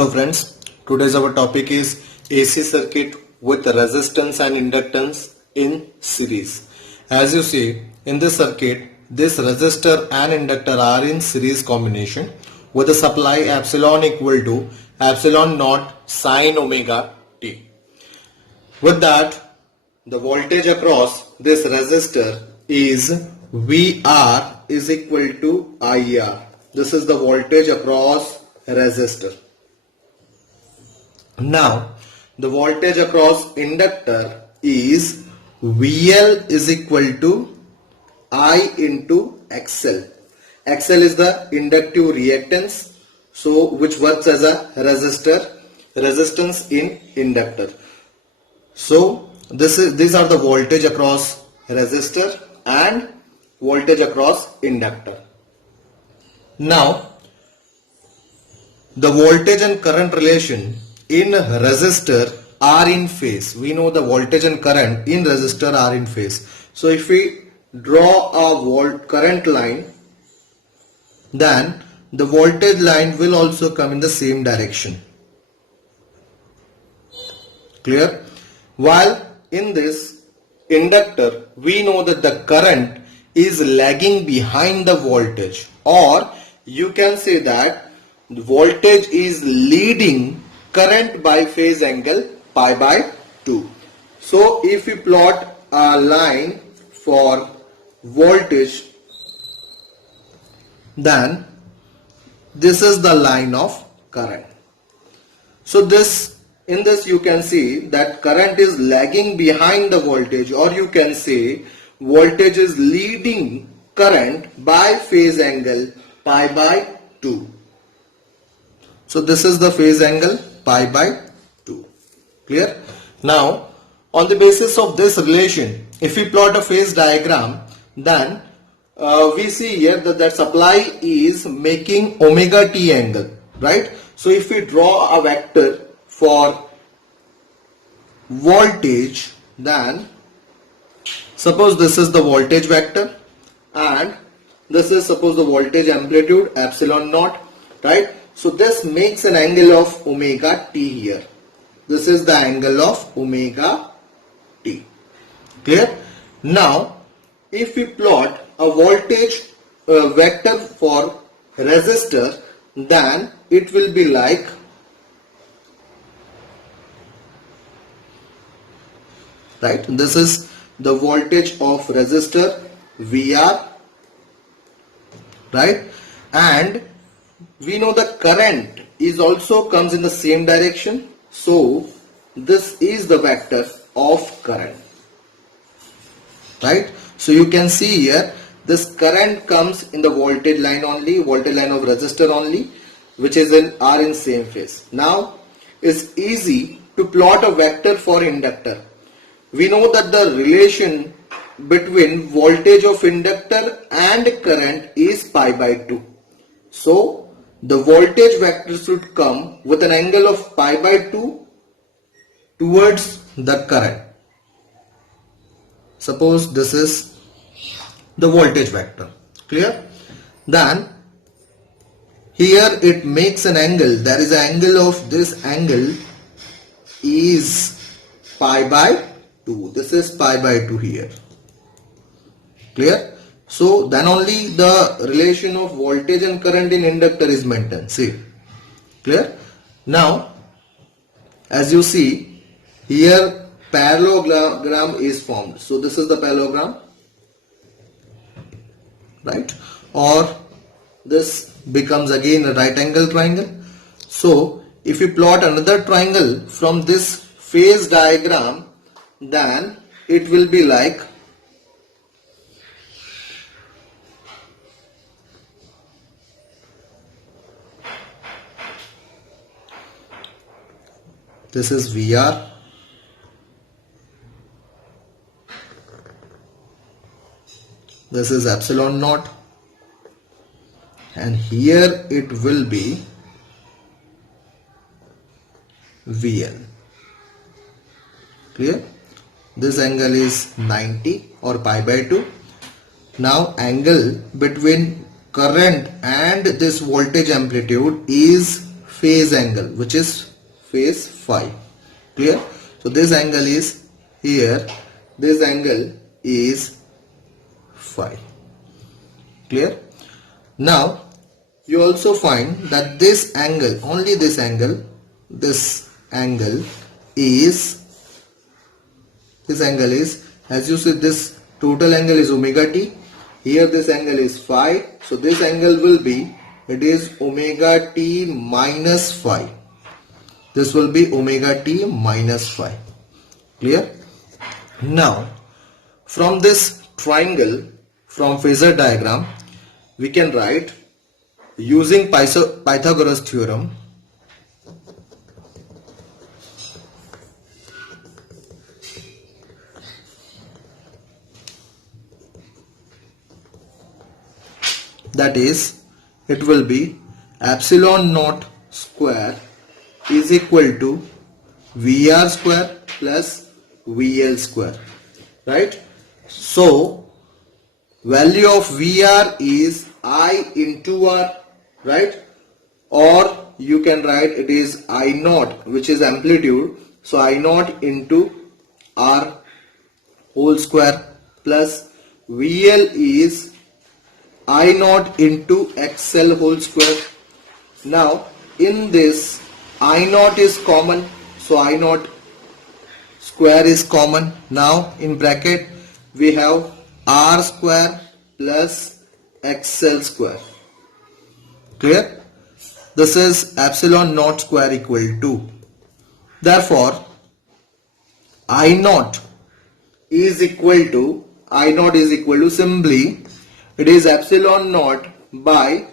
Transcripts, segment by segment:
Hello friends, today's our topic is AC circuit with resistance and inductance in series. As you see in this circuit, this resistor and inductor are in series combination with a supply epsilon equal to epsilon naught sine omega t. With that, the voltage across this resistor is VR is equal to IR. This is the voltage across resistor. Now, the voltage across inductor is VL is equal to I into XL. XL is the inductive reactance, so which works as a resistance in inductor. So these are the voltage across resistor and voltage across inductor. Now, the voltage and current relation in resistor are in phase. We know the voltage and current in resistor are in phase. So if we draw a current line, then the voltage line will also come in the same direction. Clear? While in this inductor, we know that the current is lagging behind the voltage, or you can say that the voltage is leading current by phase angle pi by 2. So if we plot a line for voltage, then this is the line of current. So in this you can see that current is lagging behind the voltage, or you can say voltage is leading current by phase angle pi by 2. So this is the phase angle pi by 2. Clear? Now, on the basis of this relation, if we plot a phase diagram, then we see here that supply is making omega t angle, right? So if we draw a vector for voltage, then suppose this is the voltage vector and this is suppose the voltage amplitude epsilon naught, right? So this makes an angle of omega t here. This is the angle of omega t. Clear? Now, if we plot a voltage vector for resistor, then it will be like right. This is the voltage of resistor VR, right? And we know the current is also comes in the same direction. So this is the vector of current, right? So you can see here this current comes in the voltage line only, voltage line of resistor only, which is are in same phase. Now it's easy to plot a vector for inductor. We know that the relation between voltage of inductor and current is pi by 2. So the voltage vector should come with an angle of pi by 2 towards the current. Suppose this is the voltage vector. Clear? Then here it makes an angle. There is an angle of this angle is pi by 2. This is pi by 2 here. Clear? So then only the relation of voltage and current in inductor is maintained. See? Clear? Now, as you see, here parallelogram is formed. So this is the parallelogram, right? Or this becomes again a right angle triangle. So if you plot another triangle from this phase diagram, then it will be like this is VR, this is epsilon naught, and here it will be VL. Clear? This angle is 90 or pi by 2. Now angle between current and this voltage amplitude is phase angle, which is phase phi. Clear? So this angle is here, this angle is phi. Clear? Now you also find that this angle, only this angle is, as you see, this total angle is omega t. Here this angle is phi. So this angle will be, it is omega t minus phi. This will be omega t minus phi. Clear? Now from this triangle, from phasor diagram, we can write using Pythagoras theorem, that is, it will be epsilon naught square is equal to VR square plus VL square, right? So value of VR is I into R, right? Or you can write it is I naught, which is amplitude, so I naught into R whole square, plus VL is I naught into XL whole square. Now in this I naught is common, so I naught square is common. Now in bracket we have R square plus XL square. Clear? This is epsilon naught square equal to. Therefore I naught is equal to simply it is epsilon naught by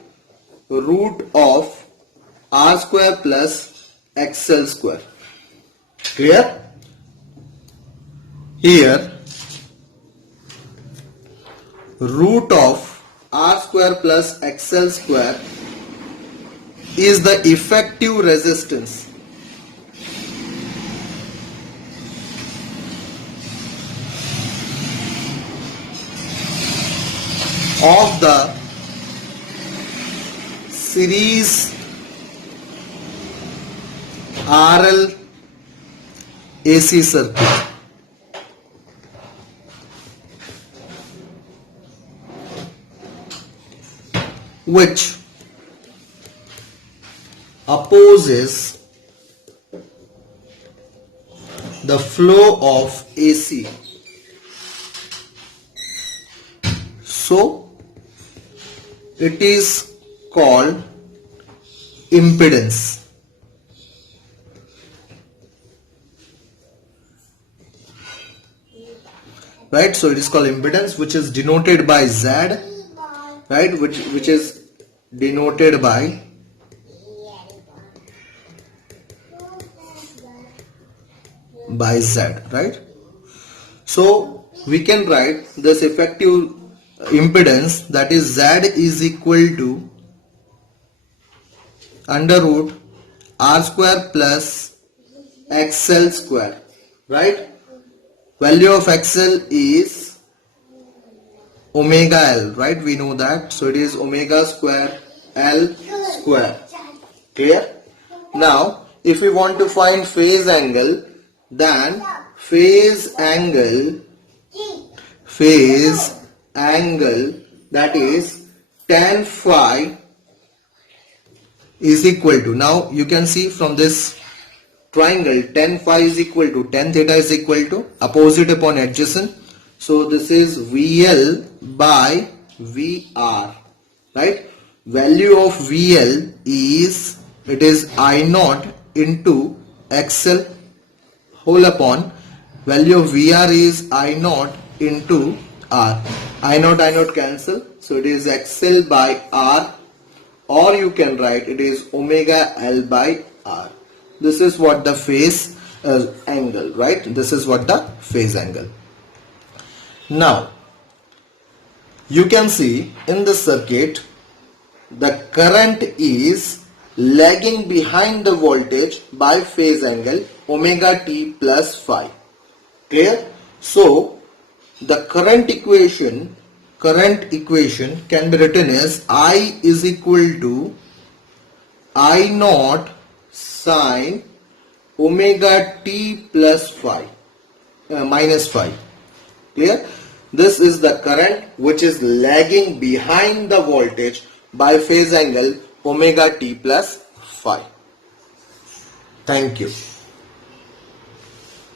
root of R square plus XL square. Clear? Here root of R square plus XL square is the effective resistance of the series RL AC circuit. Which opposes the flow of AC. So it is called impedance. Right? So it is called impedance, which is denoted by Z, right? Which is denoted by Z, right? So we can write this effective impedance, that is Z is equal to under root R square plus XL square, right? Value of XL is omega L, right? We know that. So it is omega square L square. Clear? Now if we want to find phase angle, then phase angle that is tan phi is equal to, now you can see from this triangle, tan phi is equal to tan theta is equal to opposite upon adjacent. So this is VL by VR, right? Value of VL is, it is I naught into XL whole upon value of VR is I naught into R. I naught cancel, so it is XL by R, or you can write it is omega L by R. This is what the phase angle, right? This is what the phase angle. Now you can see in the circuit the current is lagging behind the voltage by phase angle omega t plus phi. Clear? So the current equation can be written as I is equal to I naught sine omega t plus phi minus phi. Clear? This is the current which is lagging behind the voltage by phase angle omega t plus phi. Thank you.